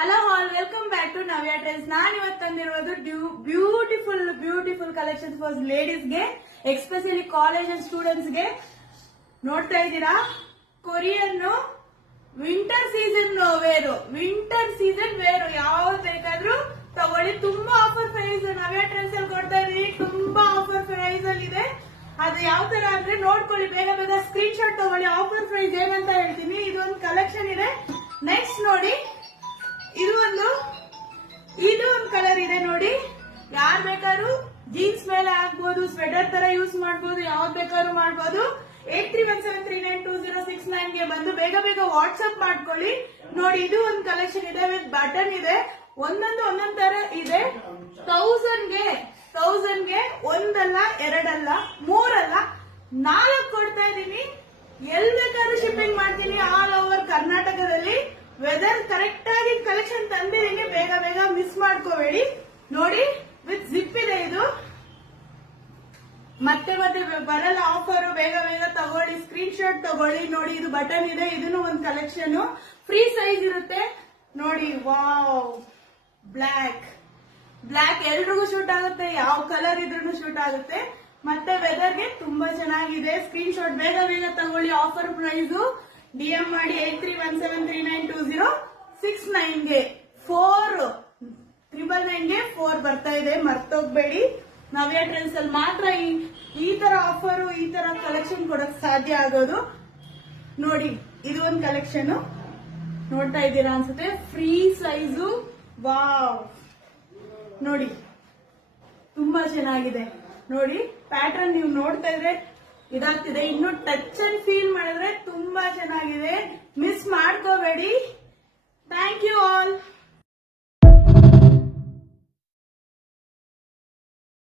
Hello all, welcome back to Navya trends. ನಾನು ಇವತ್ತು ತಂದಿರೋದು ಬ್ಯೂಟಿಫುಲ್ ಕಲೆಕ್ಷನ್ ಫಾರ್ ಲೇಡೀಸ್ಗೆ, ಎಕ್ಸ್ಪೆಷಲಿ ಕಾಲೇಜ್ ಅಂಡ್ ಸ್ಟೂಡೆಂಟ್ಸ್ಗೆ. ನೋಡ್ತಾ ಇದ್ದೀರಾ, ಕೊರಿಯನ್ ವಿಂಟರ್ ಸೀಸನ್ ವೇರು ಯಾವ್ದು ಬೇಕಾದ್ರೂ ತಗೊಳ್ಳಿ. ತುಂಬಾ ಆಫರ್ ಪ್ರೈಸ್ ನವ್ಯ ಟ್ರೆಂಡ್ಸ್ ಅಲ್ಲಿ ಕೊಡ್ತಾ ಇದೀನಿ. ತುಂಬಾ ಆಫರ್ ಪ್ರೈಸ್ ಅಲ್ಲಿ ಇದೆ. ಅದು ಯಾವ ತರ ಅಂದ್ರೆ ನೋಡ್ಕೊಳ್ಳಿ, ಬೇಗ ಸ್ಕ್ರೀನ್ ಶಾಟ್ ತಗೊಳ್ಳಿ. ಆಫರ್ ಪ್ರೈಸ್ ಏನಂತ ಹೇಳ್ತೀನಿ. ಇದೊಂದು ಕಲೆಕ್ಷನ್ ಇದೆ. ನೆಕ್ಸ್ಟ್ ನೋಡಿ, ಇದು ಒಂದು ಕಲರ್ ಇದೆ ನೋಡಿ. ಯಾರ್ ಬೇಕಾದ್ರೂ ಜೀನ್ಸ್ ಮೇಲೆ ಹಾಕ್ಬೋದು, ಸ್ವೆಟರ್ ತರ ಯೂಸ್ ಮಾಡ್ಬೋದು, ಯಾವ್ದು ಬೇಕಾದ್ರೂ ಮಾಡ್ಬೋದು. 8317392069 ಗೆ ಬಂದು ಬೇಗ ವಾಟ್ಸ್ಆಪ್ ಮಾಡ್ಕೊಳ್ಳಿ. ನೋಡಿ, ಇದು ಒಂದು ಕಲೆಕ್ಷನ್ ಇದೆ ವಿತ್ ಬಟನ್ ಇದೆ. ಒಂದೊಂದ್ ತರ ಇದೆ. 1000 ಗೆ ಒಂದಲ್ಲ, ಎರಡಲ್ಲ, ಮೂರಲ್ಲ, 4 ಕೊಡ್ತಾ ಇದೀನಿ. ಎಲ್ ಬೇಕಾದ್ರೂ ಶಿಪ್ಪಿಂಗ್ ಮಾಡ್ತೀನಿ ಆಲ್ ಓವರ್ ಕರ್ನಾಟಕದಲ್ಲಿ. ವೆದರ್ ಕರೆಕ್ಟ್ ಆಗಿ ಕಲೆಕ್ಷನ್ ತಂದಿದ್ದೀನಿ. ಬೇಗ ಮಿಸ್ ಮಾಡ್ಕೋಬೇಡಿ. ನೋಡಿ, ವಿತ್ ಜಿಪ್ ಇದೆ ಇದು. ಮತ್ತೆ ಬರಲ್ಲ ಆಫರ್. ಬೇಗ ತಗೊಳ್ಳಿ, ಸ್ಕ್ರೀನ್ ಶಾಟ್ ತಗೊಳ್ಳಿ. ನೋಡಿ, ಇದು ಬಟನ್ ಇದೆ. ಇದನ್ನು ಒಂದು ಕಲೆಕ್ಷನ್. ಫ್ರೀ ಸೈಜ್ ಇರುತ್ತೆ ನೋಡಿ. ವಾವ್, ಬ್ಲ್ಯಾಕ್ ಎಲ್ರಿಗೂ ಶೂಟ್ ಆಗುತ್ತೆ. ಯಾವ ಕಲರ್ ಇದ್ರೂ ಶೂಟ್ ಆಗುತ್ತೆ. ಮತ್ತೆ ವೆದರ್ಗೆ ತುಂಬಾ ಚೆನ್ನಾಗಿದೆ. ಸ್ಕ್ರೀನ್ ಶಾಟ್ ಬೇಗ ತಗೊಳ್ಳಿ. ಆಫರ್ ಪ್ರೈಸ್ DM ಮಾಡಿ 8317392069 ಗೆ 4 ಬರ್ತಾ ಇದೆ. ಮರ್ತೋಗ್ಬೇಡಿ. ನವ್ಯ ಟ್ರೆಂಡ್ಸ್ ಅಲ್ಲಿ ಮಾತ್ರ ಈ ತರ ಆಫರ್, ಈ ತರ ಕಲೆಕ್ಷನ್ ಕೊಡಕ್ ಸಾಧ್ಯ ಆಗೋದು. ನೋಡಿ, ಇದು ಒಂದು ಕಲೆಕ್ಷನ್ ನೋಡ್ತಾ ಇದ್ದೀರಾ ಅನ್ಸುತ್ತೆ. Free size. ವಾವ್, ನೋಡಿ ತುಂಬಾ ಚೆನ್ನಾಗಿದೆ. ನೋಡಿ, ಪ್ಯಾಟರ್ನ್ ನೀವು ನೋಡ್ತಾ ಇದ್ರೆ ಇದಾಗ್ತಿದೆ. ಇನ್ನು ಟಚ್ ಅಂಡ್ ಫೀಲ್ ಮಾಡಿದ್ರೆ ತುಂಬಾ ಚೆನ್ನಾಗಿದೆ. ಮಿಸ್ ಮಾಡ್ಕೋಬೇಡಿ. Thank you all.